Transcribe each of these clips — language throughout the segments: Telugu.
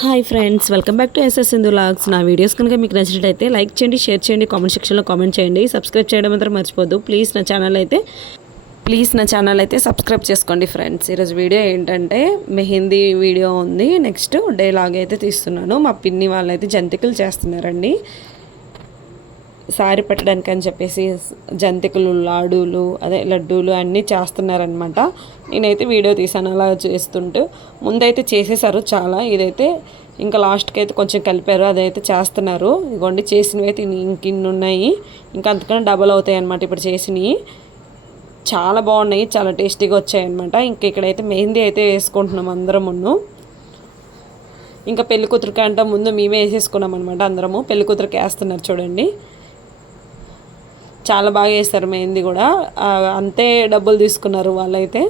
Hi friends, welcome back to SS Sindhu vlogs. నా వీడియోస్ కనుక మీకు నచ్చినట్టయితే లైక్ చేయండి, షేర్ చేయండి, కామెంట్ సెక్షన్లో కామెంట్ చేయండి. సబ్స్క్రైబ్ చేయడం మాత్రం మర్చిపోద్దు ప్లీజ్. నా ఛానల్ అయితే సబ్స్క్రైబ్ చేసుకోండి ఫ్రెండ్స్. ఈరోజు వీడియో ఏంటంటే మెహందీ వీడియో ఉంది. నెక్స్ట్ డే లాగ్ అయితే తీస్తున్నాను. మా పిన్ని వాళ్ళైతే జంతికలు చేస్తున్నారండి. సారీ పెట్టడానికి అని చెప్పేసి జంతికలు, లాడూలు, అదే లడ్డూలు అన్నీ చేస్తున్నారనమాట. నేనైతే వీడియో తీసాను అలా చేస్తుంటూ. ముందైతే చేసేసారు చాలా. ఇదైతే ఇంకా లాస్ట్కి అయితే కొంచెం కలిపారు, అదైతే చేస్తున్నారు. ఇదిగోండి చేసినవి అయితే ఇంకిన్ని ఉన్నాయి, ఇంకా అంతకన్నా డబల్ అవుతాయి అనమాట ఇప్పుడు చేసినవి. చాలా బాగున్నాయి, చాలా టేస్టీగా వచ్చాయి అనమాట. ఇంక ఇక్కడైతే మెహందీ అయితే వేసుకుంటున్నాం అందరం. ఇంకా పెళ్లి కూతురికి అంటే ముందు మేమే వేసేసుకున్నాం అనమాట అందరము. పెళ్లి కూతురికి వేస్తున్నారు చూడండి. చాలా బాగా వేస్తారు మెహందీ కూడా. అంతే డబ్బులు తీసుకున్నారు వాళ్ళైతే.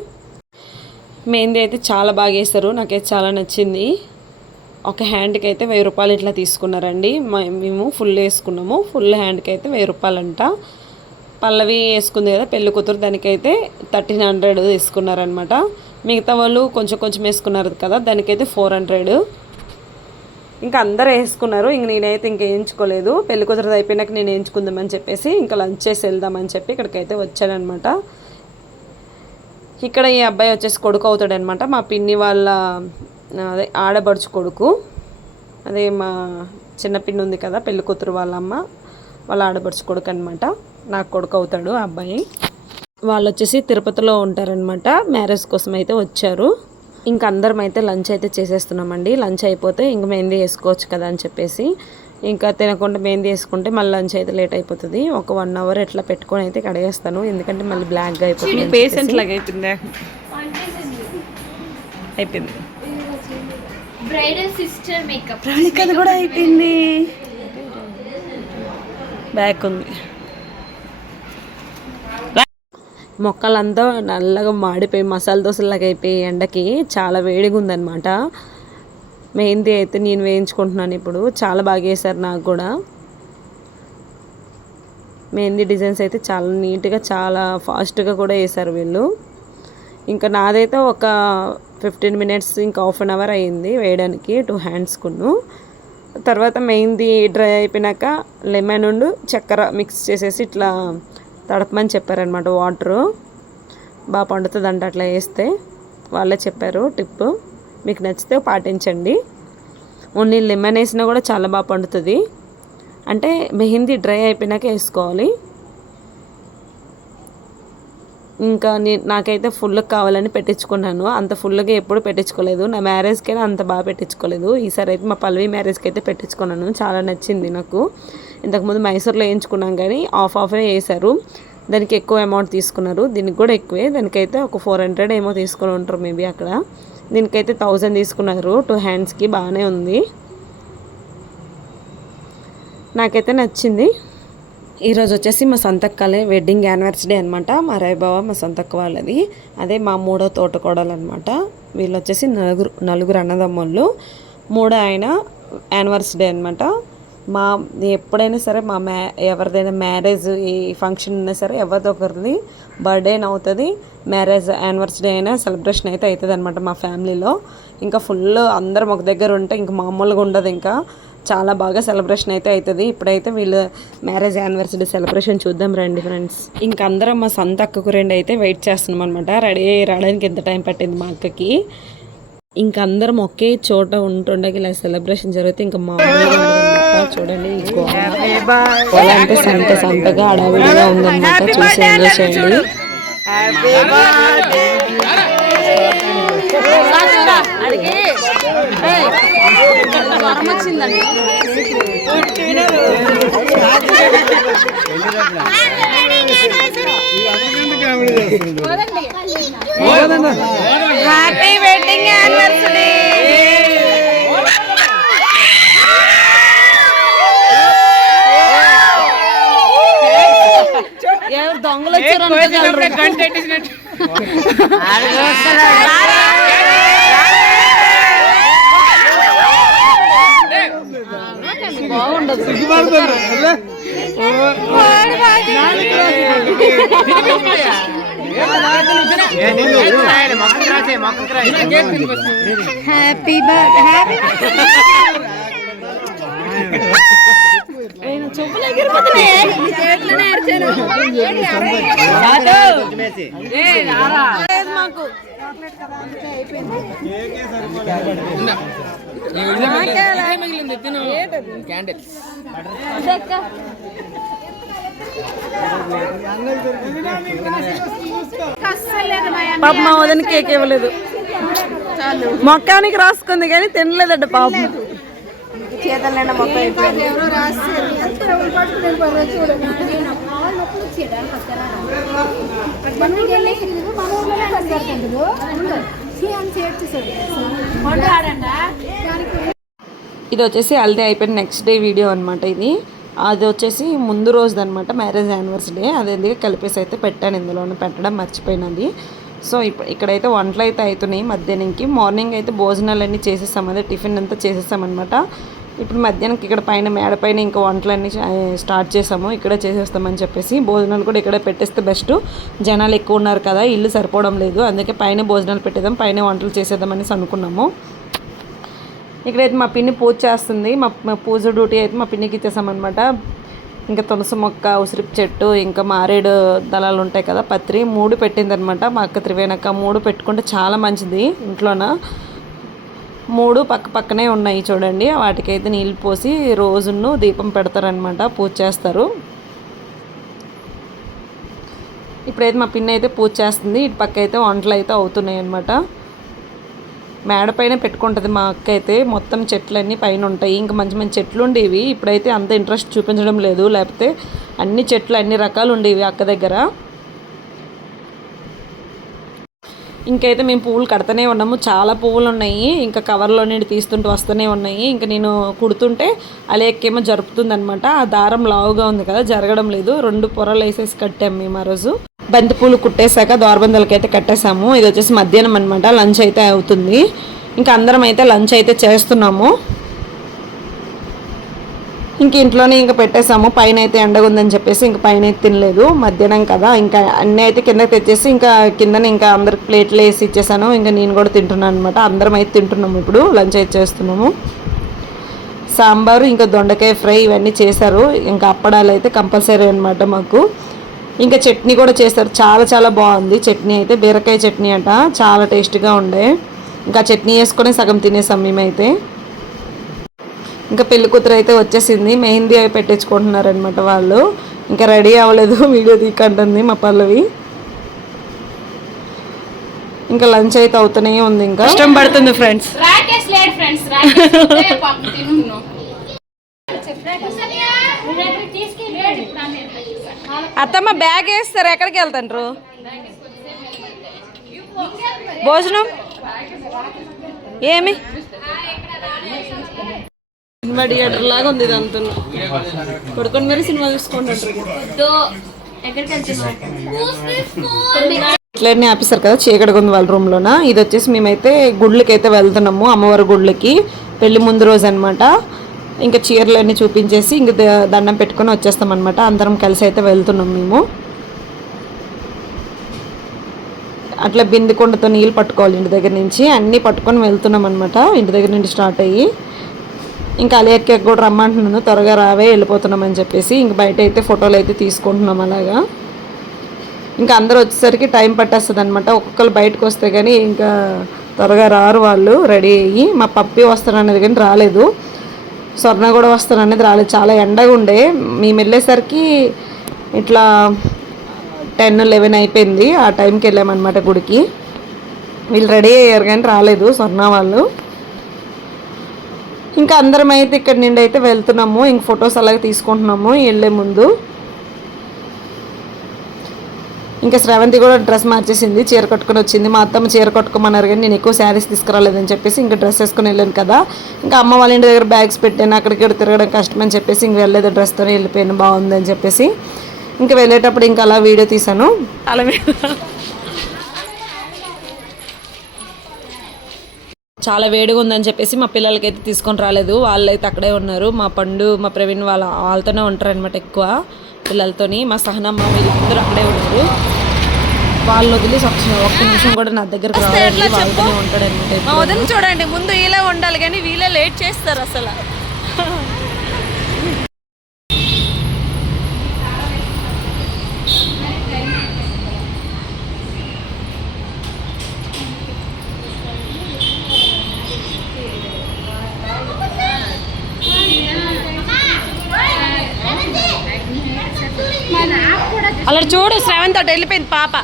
మెహందీ అయితే చాలా బాగా వేస్తారు, నాకైతే చాలా నచ్చింది. ఒక హ్యాండ్కి అయితే 1000 రూపాయలు ఇట్లా తీసుకున్నారండి. మేము ఫుల్ వేసుకున్నాము. ఫుల్ హ్యాండ్కి అయితే 1000 రూపాయలు అంట. పల్లవి వేసుకుంది కదా పెళ్లి కూతురు, దానికైతే 1300 తీసుకున్నారనమాట. మిగతా వాళ్ళు కొంచెం కొంచెం వేసుకున్నారు కదా, దానికైతే 400. ఇంకా అందరూ వేసుకున్నారు. ఇంక నేనైతే ఇంక వేయించుకోలేదు. పెళ్లి కుదరదు అయిపోయినాక నేను వేయించుకుందామని చెప్పేసి ఇంకా లంచ్ చేసి వెళ్దామని చెప్పి ఇక్కడికైతే వచ్చానమాట. ఇక్కడ ఈ అబ్బాయి వచ్చేసి కొడుకు అవుతాడనమాట. మా పిన్ని వాళ్ళ అదే ఆడబడుచు కొడుకు. అదే మా చిన్న పిన్ని ఉంది కదా పెళ్లి కూతురు వాళ్ళ అమ్మ, వాళ్ళ ఆడబడుచు కొడుకు అనమాట. నాకు కొడుకు అవుతాడు ఆ అబ్బాయి. వాళ్ళు వచ్చేసి తిరుపతిలో ఉంటారనమాట. మ్యారేజ్ కోసం అయితే వచ్చారు. ఇంక అందరం అయితే లంచ్ అయితే చేసేస్తున్నామండి. లంచ్ అయిపోతే ఇంక మెహందీ వేసుకోవచ్చు కదా అని చెప్పేసి ఇంకా తినకుండా మెహందీ వేసుకుంటే మళ్ళీ లంచ్ అయితే లేట్ అయిపోతుంది. ఒక 1 అవర్ ఎట్లా పెట్టుకొని అయితే కడిగేస్తాను, ఎందుకంటే మళ్ళీ బ్లాక్గా అయిపోతుంది. పేషెంట్ లాగా అయిపోయింది. బ్రైడల్ సిస్టర్ మేకప్ అది కూడా అయిపోయింది. బ్యాక్ ఉంది. మొక్కలంతా నల్లగా మాడిపోయి మసాలా దోశలాగా అయిపోయి ఎండకి చాలా వేడిగా ఉందన్నమాట. మెహందీ అయితే నేను వేయించుకుంటున్నాను ఇప్పుడు. చాలా బాగా వేశారు. నాకు కూడా మెహందీ డిజైన్స్ అయితే చాలా నీట్గా, చాలా ఫాస్ట్గా కూడా వేశారు వీళ్ళు. ఇంకా నాదైతే ఒక 15 మినిట్స్, ఇంకా హాఫ్ అన్ అవర్ అయ్యింది వేయడానికి 2 హ్యాండ్స్కును. తర్వాత మెహందీ డ్రై అయిపోయినాక లెమన్ అండ్ చక్కెర మిక్స్ చేసేసి ఇట్లా తడపమని చెప్పారనమాట. వాటరు బాగా పండుతుంది అంట అట్లా వేస్తే. వాళ్ళే చెప్పారు టిప్, మీకు నచ్చితే పాటించండి. ఓన్లీ లెమన్ వేసినా కూడా చాలా బాగా పండుతుంది. అంటే మెహందీ డ్రై అయిపోయినాక వేసుకోవాలి. ఇంకా నాకైతే ఫుల్గా కావాలని పెట్టించుకున్నాను. అంత ఫుల్గా ఎప్పుడు పెట్టించుకోలేదు. నా మ్యారేజ్కైనా అంత బాగా పెట్టించుకోలేదు. ఈసారి అయితే మా పల్లవి మ్యారేజ్కి అయితే పెట్టించుకున్నాను. చాలా నచ్చింది నాకు. ఇంతకుముందు మైసూర్లో వేయించుకున్నాం కానీ హాఫే వేసారు. దానికి ఎక్కువ అమౌంట్ తీసుకున్నారు. దీనికి కూడా ఎక్కువే. దానికైతే ఒక 400 ఏమో తీసుకొని ఉంటారు మేబీ అక్కడ. దీనికైతే 1000 తీసుకున్నారు 2 హ్యాండ్స్కి. బాగానే ఉంది, నాకైతే నచ్చింది. ఈరోజు వచ్చేసి మా సొంతక్కలే వెడ్డింగ్ యానివర్సరీ అనమాట. మా రాయబావ మా సొంతక్క వాళ్ళది. అదే మా 3వ తోటకోడలు అనమాట. వీళ్ళు వచ్చేసి నలుగురు అన్నదమ్ముళ్ళు. 3వ ఆయన యానివర్సరీ అనమాట. ఎప్పుడైనా సరే ఎవరిదైనా మ్యారేజ్, ఈ ఫంక్షన్ అయినా సరే ఎవరిదో ఒకరిది బర్త్డే అవుతుంది, మ్యారేజ్ యానివర్సరీ అయినా సెలబ్రేషన్ అయితే అవుతుంది అనమాట మా ఫ్యామిలీలో. ఇంకా ఫుల్ అందరం ఒక దగ్గర ఉంటే ఇంకా మామూలుగా ఉండదు. ఇంకా చాలా బాగా సెలబ్రేషన్ అయితే అవుతుంది. ఇప్పుడైతే వీళ్ళు మ్యారేజ్ యానివర్సరీ సెలబ్రేషన్ చూద్దాం రండి ఫ్రెండ్స్. ఇంకా అందరం మా సొంత అక్కకు రెండు అయితే వెయిట్ చేస్తున్నాం అనమాట. రెడీ రావడానికి ఎంత టైం పట్టింది మా అక్కకి. ఇంకా అందరం ఒకే చోట ఉంటుండగా ఇలా సెలబ్రేషన్ జరిగితే ఇంకా మామూలుగా చూడండి. అంటే సంతగా అడవిడిగా ఉందన్నమాట. చూసి ఎంజాయ్ చేయండి. Happy wedding anniversary. ఎవరు దొంగలు వచ్చారు? బాగుండదు. Happy birthday. మాకు పాప మా వదిన కేక్ ఇవ్వలేదు, మొక్కానికి రాసుకుంది కానీ తినలేదట పాపం. చేతల నిండా మొక్క ఇది వచ్చేసి హల్దీ అయిపోయిన నెక్స్ట్ డే వీడియో అనమాట. ఇది అది వచ్చేసి ముందు రోజు అనమాట, మ్యారేజ్ యానివర్సరీ. అదే కలిపేసి అయితే పెట్టాను, ఇందులోనే పెట్టడం మర్చిపోయినది. సో ఇక్కడైతే వంటలు అయితే అవుతున్నాయి మధ్యాహ్నంకి. మార్నింగ్ అయితే భోజనాలన్నీ చేసేసాం, అదే టిఫిన్ అంతా చేసేసామన్నమాట. ఇప్పుడు మధ్యాహ్నంకి ఇక్కడ పైన మేడ పైన ఇంకా వంటలన్నీ స్టార్ట్ చేసాము, ఇక్కడే చేసేస్తామని చెప్పేసి. భోజనాలు కూడా ఇక్కడే పెట్టేస్తే బెస్ట్, జనాలు ఎక్కువ ఉన్నారు కదా, ఇల్లు సరిపోవడం లేదు, అందుకే పైన భోజనాలు పెట్టేద్దాం, పైన వంటలు చేసేద్దామనేసి అనుకున్నాము. ఇక్కడైతే మా పిన్ని పూజ చేస్తుంది, మా పూజ డ్యూటీ అయితే మా పిన్నికి ఇచ్చేసామన్నమాట. ఇంకా తులసి మొక్క, ఉసిరిపు చెట్టు, ఇంకా మారేడు దళాలు ఉంటాయి కదా, పత్రి 3 పెట్టిందనమాట మా అక్క త్రివేణక్క. 3 పెట్టుకుంటే చాలా మంచిది ఇంట్లోన. 3 పక్కనే ఉన్నాయి చూడండి, వాటికైతే నీళ్ళు పోసి రోజును దీపం పెడతారనమాట, పూజ చేస్తారు. ఇప్పుడైతే మా పిన్ని అయితే పూజ చేస్తుంది, ఇటు పక్క అయితే వంటలు అయితే అవుతున్నాయి అనమాట. మేడ పైన పెట్టుకుంటుంది మా అక్క అయితే. మొత్తం చెట్లన్నీ పైన ఉంటాయి, ఇంకా మంచి మంచి చెట్లు ఉండేవి. ఇప్పుడైతే అంత ఇంట్రెస్ట్ చూపించడం లేదు, లేకపోతే అన్ని చెట్లు అన్ని రకాలు ఉండేవి అక్క దగ్గర. ఇంకైతే మేము పువ్వులు కడతానే ఉన్నాము, చాలా పువ్వులు ఉన్నాయి, ఇంకా కవర్లో నుండి తీస్తుంటూ వస్తూనే ఉన్నాయి. ఇంకా నేను కుడుతుంటే అలేకేమో జరుపుతుంది అనమాట. ఆ దారం లావుగా ఉంది కదా, జరగడం లేదు. 2 పొరలు వేసేసి కట్టాము మేము ఆ రోజు. బంతిపూలు కుట్టేశాక దోరబందలకి అయితే కట్టేసాము. ఇది వచ్చేసి మధ్యాహ్నం అనమాట, లంచ్ అయితే అవుతుంది. ఇంకా అందరం అయితే లంచ్ అయితే చేస్తున్నాము. ఇంక ఇంట్లోనే ఇంకా పెట్టేసాము. పైన అయితే ఎండగా ఉందని చెప్పేసి ఇంకా పైన అయితే తినలేదు, మధ్యాహ్నం కదా. ఇంకా అన్నీ అయితే కిందకి తెచ్చేసి ఇంకా కిందనే ఇంకా అందరికి ప్లేట్లు వేసి ఇచ్చేసాను. ఇంకా నేను కూడా తింటున్నాను అనమాట. అందరం అయితే తింటున్నాము, ఇప్పుడు లంచ్ అయితే చేస్తున్నాము. సాంబారు, ఇంకా దొండకాయ ఫ్రై ఇవన్నీ చేశారు. ఇంకా అప్పడాలు అయితే కంపల్సరీ అనమాట మాకు. ఇంకా చట్నీ కూడా చేస్తారు, చాలా చాలా బాగుంది చట్నీ అయితే. బీరకాయ చట్నీ అంట, చాలా టేస్ట్గా ఉండే. ఇంకా చట్నీ వేసుకొని సగం తినేసాం మేమైతే. ఇంకా పెళ్లి కూతురు అయితే వచ్చేసింది, మెహందీ అవి పెట్టించుకుంటున్నారనమాట వాళ్ళు. ఇంకా రెడీ అవ్వలేదు, వీడియో తీకంటుంది మా పల్లవి. ఇంకా లంచ్ అయితే అవుతూనే ఉంది, ఇంకా ఇష్టం పడుతుంది ఫ్రెండ్స్. అత్తమ్మ బ్యాగ్ వేస్తారు, ఎక్కడికి వెళ్తాండ్రు? భోజనం ఏమి సినిమా థియేటర్ లాగా ఉంది ఇది అంతా. పడుకొని మరి సినిమా చూసుకుంటుంటారు. ఇట్లనే ఆపిస్తారు కదా, చీకటిగా ఉంది వాళ్ళ రూమ్లోన. ఇది వచ్చేసి మేమైతే గుళ్ళకి అయితే వెళ్తున్నాము, అమ్మవారి గుళ్ళకి. పెళ్లి ముందు రోజు అనమాట. ఇంకా చీరలన్నీ చూపించేసి ఇంక దండం పెట్టుకొని వచ్చేస్తాం అనమాట. అందరం కలిసి అయితే వెళ్తున్నాం మేము. అట్లా బింది కొండతో నీళ్ళు పట్టుకోవాలి ఇంటి దగ్గర నుంచి, అన్నీ పట్టుకొని వెళ్తున్నాం అనమాట. ఇంటి దగ్గర నుండి స్టార్ట్ అయ్యి ఇంకా అలేకే కూడా రమ్మంటున్నాను, త్వరగా రావే వెళ్ళిపోతున్నామని చెప్పేసి. ఇంక బయట అయితే ఫోటోలు అయితే తీసుకుంటున్నాం అలాగా. ఇంకా అందరూ వచ్చేసరికి టైం పట్టేస్తుంది అనమాట. ఒక్కొక్కరు బయటకు వస్తే కానీ ఇంకా త్వరగా రారు వాళ్ళు రెడీ అయ్యి. మా పప్పి వస్తాననేది కానీ రాలేదు, స్వర్ణ కూడా వస్తాననేది రాలేదు. చాలా ఎండగా ఉండే, మేము వెళ్ళేసరికి ఇట్లా 10-11 అయిపోయింది. ఆ టైంకి వెళ్ళామన్నమాట గుడికి. వీళ్ళు రెడీ అయ్యారు కానీ రాలేదు స్వర్ణ వాళ్ళు. ఇంకా అందరం అయితే ఇక్కడ నుండి అయితే వెళ్తున్నాము. ఇంక ఫొటోస్ అలాగే తీసుకుంటున్నాము వెళ్ళే ముందు. ఇంకా శ్రవంతి కూడా డ్రెస్ మార్చేసింది, చీర కట్టుకుని వచ్చింది. మా అత్తమ్మ చీర కట్టుకోమన్నారు కానీ నేను ఎక్కువ శారీస్ తీసుకురాలేదని చెప్పేసి ఇంకా డ్రెస్ వేసుకొని వెళ్ళాను కదా. ఇంకా అమ్మ వాళ్ళ ఇంటి దగ్గర బ్యాగ్స్ పెట్టాను, అక్కడికి తిరగడం కష్టమని చెప్పేసి ఇంక వెళ్ళలేదు, డ్రెస్తోనే వెళ్ళిపోయాను, బాగుందని చెప్పేసి. ఇంకా వెళ్ళేటప్పుడు ఇంకా అలా వీడియో తీసాను. అలా చాలా వేడిగా ఉందని చెప్పేసి మా పిల్లలకైతే తీసుకొని రాలేదు, వాళ్ళైతే అక్కడే ఉన్నారు. మా పండు, మా ప్రవీణ్ వాళ్ళతోనే ఉంటారు అనమాట ఎక్కువ పిల్లలతోని. మా సహనమ్మ వీళ్ళందరూ అక్కడే ఉన్నారు. వాళ్ళు వదిలేసి ఒక్క నిమిషం కూడా నా దగ్గరకు రావాలి, వాళ్ళతోనే ఉంటాడు అనమాట. మా వదిన చూడండి, ముందు ఇలా ఉండాలి కానీ వీళ్ళే లేట్ చేస్తారు అసలు. అలా చూడు శ్రవంత్ తోటి వెళ్ళిపోయింది పాప.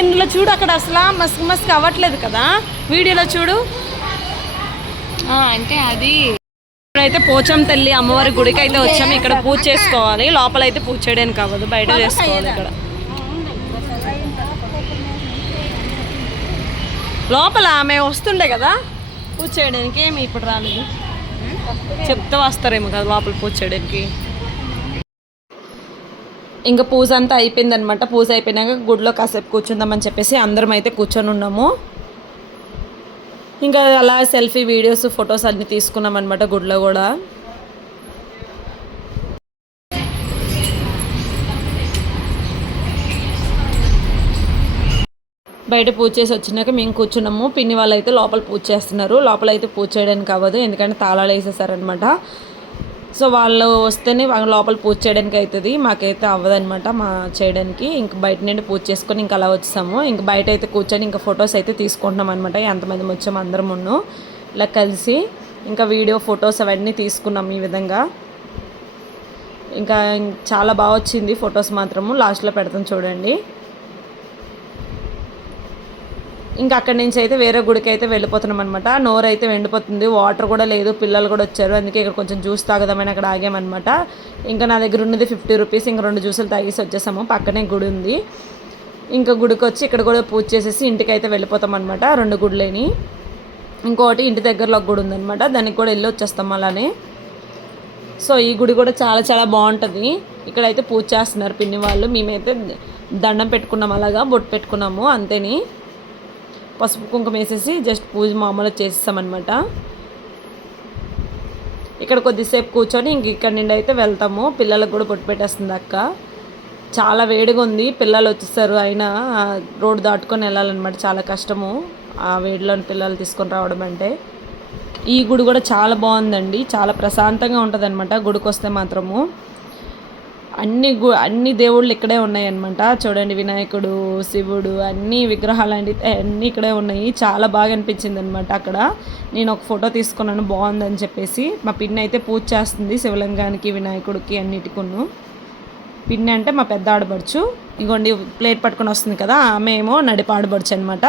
ఇందులో చూడు అక్కడ అసలు మస్క్ మస్క్ అవ్వట్లేదు కదా వీడియోలో చూడు. అంటే అది ఇప్పుడైతే పోచం తల్లి అమ్మవారి గుడికి అయితే వచ్చాము. ఇక్కడ పూజ చేసుకోవాలి, లోపల అయితే పూజ చేయడానికి అవ్వదు, బయట చేసుకోవాలి. ఇక్కడ లోపల మేము వస్తుండే కదా పూజ చేయడానికి, ఏమి ఇప్పుడు రాలేదు, చెప్తే వస్తారేమో కదా లోపల పూజ చేయడానికి. ఇంకా పూజ అంతా అయిపోయిందనమాట. పూజ అయిపోయినాక గుడిలో కాసేపు కూర్చుందామని చెప్పేసి అందరం అయితే కూర్చొని ఉన్నాము. ఇంకా అలా సెల్ఫీ వీడియోస్ ఫొటోస్ అన్నీ తీసుకున్నాం అనమాట గుడిలో కూడా. బయట పూజ చేసి వచ్చినాక మేము కూర్చున్నాము. పిన్ని వాళ్ళు అయితే లోపల పూజ చేస్తున్నారు. లోపల అయితే పూజ చేయడానికి అవ్వదు, ఎందుకంటే తాళాలు వేసేసారనమాట. సో వాళ్ళు వస్తేనే లోపల పూజ చేయడానికి అవుతుంది, మాకైతే అవ్వదనమాట మా చేయడానికి. ఇంక బయట నుండి పూజ చేసుకొని ఇంకా అలా వచ్చాము. ఇంక బయట అయితే కూర్చొని ఇంకా ఫొటోస్ అయితే తీసుకుంటున్నాం అనమాట. ఎంతమంది వచ్చాము అందరం ఉన్నాం ఇలా కలిసి. ఇంకా వీడియో ఫొటోస్ అవన్నీ తీసుకున్నాం ఈ విధంగా. ఇంకా చాలా బాగా వచ్చింది ఫొటోస్ మాత్రము. లాస్ట్లో పెడతాం చూడండి. ఇంకా అక్కడి నుంచి అయితే వేరే గుడికి అయితే వెళ్ళిపోతున్నాం అనమాట. నోరు అయితే ఎండిపోతుంది, వాటర్ కూడా లేదు, పిల్లలు కూడా వచ్చారు, అందుకే ఇక్కడ కొంచెం జ్యూస్ తాగుదామని అక్కడ ఆగామన్నమాట. ఇంకా నా దగ్గర ఉన్నది 50 రూపీస్, ఇంకా 2 జ్యూసులు తాగేసి వచ్చేసాము. పక్కనే గుడి ఉంది. ఇంకా గుడికి వచ్చి ఇక్కడ కూడా పూజ చేసేసి ఇంటికి అయితే వెళ్ళిపోతాం అనమాట. 2 గుడులేని, ఇంకోటి ఇంటి దగ్గరలో ఒక గుడి ఉందన్నమాట, దానికి కూడా వెళ్ళి వచ్చేస్తాం అలానే. సో ఈ గుడి కూడా చాలా చాలా బాగుంటుంది. ఇక్కడైతే పూజ చేస్తున్నారు పిన్ని వాళ్ళు. మేమైతే దండం పెట్టుకున్నాం, అలాగా బొట్టు పెట్టుకున్నాము అంతేని. పసుపు కుంకుమ వేసేసి జస్ట్ పూజ మామూలుగా చేసేస్తామన్నమాట. ఇక్కడ కొద్దిసేపు కూర్చొని ఇంక ఇక్కడ నుండి అయితే వెళ్తాము. పిల్లలకు కూడా బొట్టు పెట్టేస్తుంది అక్క. చాలా వేడిగా ఉంది, పిల్లలు వచ్చేస్తారు, అయినా రోడ్డు దాటుకొని వెళ్ళాలన్నమాట. చాలా కష్టము ఆ వేడిలోని పిల్లలు తీసుకొని రావడం అంటే. ఈ గుడి కూడా చాలా బాగుందండి, చాలా ప్రశాంతంగా ఉంటుంది అనమాట గుడికి వస్తే మాత్రము. అన్ని దేవుళ్ళు ఇక్కడే ఉన్నాయి అనమాట. చూడండి, వినాయకుడు, శివుడు, అన్ని విగ్రహాలు అన్నీ ఇక్కడే ఉన్నాయి. చాలా బాగా అనిపించింది అనమాట అక్కడ. నేను ఒక ఫోటో తీసుకున్నాను బాగుందని చెప్పేసి. మా పిన్ని అయితే పూజ చేస్తుంది శివలింగానికి, వినాయకుడికి, అన్నిటికును. పిన్ని అంటే మా పెద్ద ఆడబడుచు. ఇగోండి ప్లేట్ పట్టుకొని వస్తుంది కదా, ఆమె ఏమో నడిపి ఆడబడుచు అనమాట.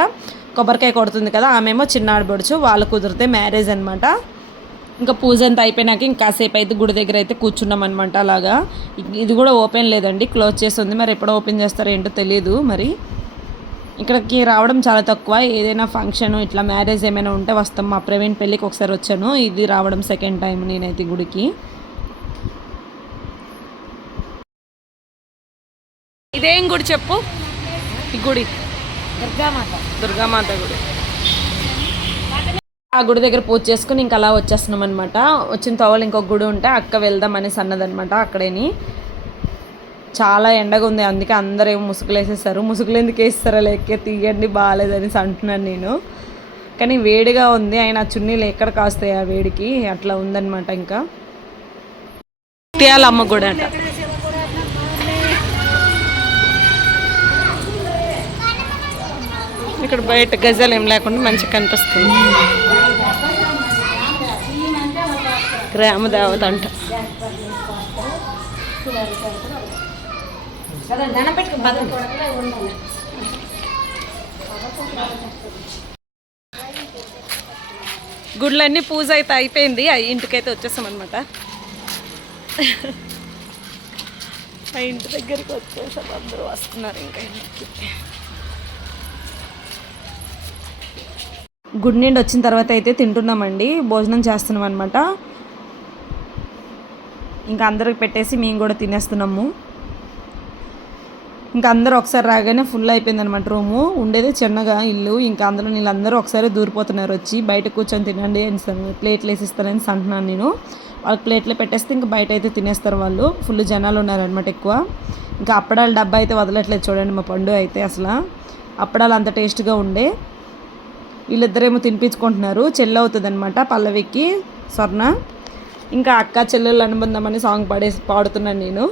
కొబ్బరికాయ కొడుతుంది కదా, ఆమె ఏమో చిన్న ఆడబడుచు. వాళ్ళు కుదిరితే మ్యారేజ్ అనమాట. ఇంకా పూజ అంతా అయిపోయినాక ఇంకాసేపు అయితే గుడి దగ్గర అయితే కూర్చున్నాం అనమాట. అలాగా ఇది కూడా ఓపెన్ లేదండి, క్లోజ్ చేసి ఉంది. మరి ఎప్పుడో ఓపెన్ చేస్తారో ఏంటో తెలియదు. మరి ఇక్కడికి రావడం చాలా తక్కువ. ఏదైనా ఫంక్షన్ ఇట్లా మ్యారేజ్ ఏమైనా ఉంటే వస్తాం. మా ప్రవీణ్ పెళ్ళికి ఒకసారి వచ్చాను, ఇది రావడం సెకండ్ టైం నేనైతే గుడికి. ఇదేం గుడి చెప్పు? ఈ గుడి దుర్గామాత గుడి. ఆ గుడి దగ్గర పూజ చేసుకుని ఇంకా అలా వచ్చేస్తున్నాం అనమాట. వచ్చిన తోవలు ఇంకొక గుడి ఉంటే అక్క వెళ్దాం అనేసి అన్నదనమాట. అక్కడేని చాలా ఎండగా ఉంది, అందుకే అందరూ ఏమో ముసుగులు వేసేస్తారు. ముసుగులు ఎందుకు వేస్తారో లేక తీయండి బాగాలేదనేసి అంటున్నాను నేను. కానీ వేడిగా ఉంది, ఆయన చున్నీలు ఎక్కడ కాస్తాయి ఆ వేడికి, అట్లా ఉందన్నమాట. ఇంకా ముత్యాలమ్మ గుడి అంట. ఇక్కడ బయట గజాలు ఏం లేకుండా మంచిగా కనిపిస్తుంది. గ్రామ దేవత అంట. గుడ్లన్నీ పూజ అయితే అయిపోయింది, ఇంటికైతే వచ్చేసాం అనమాట. ఆ ఇంటి దగ్గరికి వచ్చేసాం, అందరూ వస్తున్నారు ఇంకా ఇంటికి. గుడి నుండి వచ్చిన తర్వాత అయితే తింటున్నామండి, భోజనం చేస్తున్నాం అనమాట. ఇంకా అందరికి పెట్టేసి మేము కూడా తినేస్తున్నాము. ఇంకా అందరూ ఒకసారి రాగానే ఫుల్ అయిపోయింది అనమాట రూము. ఉండేది చిన్నగా ఇల్లు, ఇంకా అందులో వీళ్ళందరూ ఒకసారి దూరిపోతున్నారు వచ్చి. బయట కూర్చొని తినండి అని ప్లేట్లు వేసిస్తానని అంటున్నాను నేను. వాళ్ళకి ప్లేట్లో పెట్టేస్తే ఇంకా బయట అయితే తినేస్తారు వాళ్ళు. ఫుల్ జనాలు ఉన్నారనమాట ఎక్కువ. ఇంకా అప్పడాల డబ్బా అయితే వదలట్లేదు చూడండి మా పండు అయితే. అసలు అప్పడాలు అంత టేస్ట్గా ఉండే. వీళ్ళిద్దరేమో తినిపించుకుంటున్నారు. చెల్లి అవుతుంది అనమాట పల్లవికి, స్వర్ణ. ఇంకా అక్క చెల్లెళ్ళు అనుబంధం అని సాంగ్ పాడుతున్నాను నేను.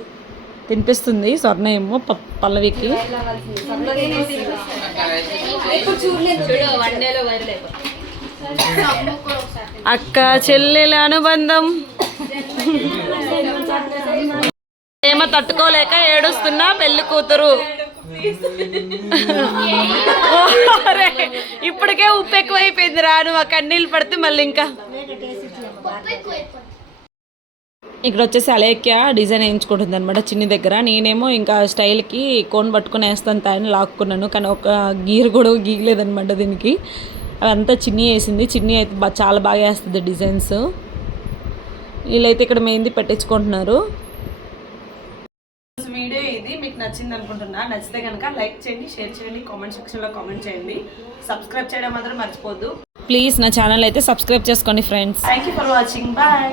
తినిపిస్తుంది స్వర్ణ ఏమో పల్లవికి. అక్క చెల్లెల అనుబంధం. తట్టుకోలేక ఏడుస్తున్నా పెళ్లి కూతురు. ఓరే, ఇప్పటికే ఉప్పు ఎక్కువైపోయింది రా, నువ్వు ఆ కన్నీళ్ళు పడితే మళ్ళీ ఇంకా. ఇక్కడ వచ్చేసి అలేఖ్య డిజైన్ వేయించుకుంటుంది అనమాట చిన్ని దగ్గర. నేనేమో ఇంకా స్టైల్కి కోన్ పట్టుకుని వేస్తాను తాయని లాక్కున్నాను, కానీ ఒక గీరు కూడా గీయలేదనమాట దీనికి. అదంతా చిన్ని వేసింది. చిన్ని అయితే చాలా బాగా వేస్తుంది డిజైన్స్. వీళ్ళైతే ఇక్కడ మెహందీ పెట్టించుకుంటున్నారు. వీడియో ఇది మీకు నచ్చింది అనుకుంటున్నా. నచ్చితే కనుక లైక్ చేయండి, షేర్ చేయండి, కామెంట్ సెక్షన్లో కామెంట్ చేయండి. సబ్స్క్రైబ్ చేయడం మాత్రం మర్చిపోద్దు ప్లీజ్. నా ఛానల్ అయితే సబ్స్క్రైబ్ చేసుకోండి friends. Thank you for watching. Bye.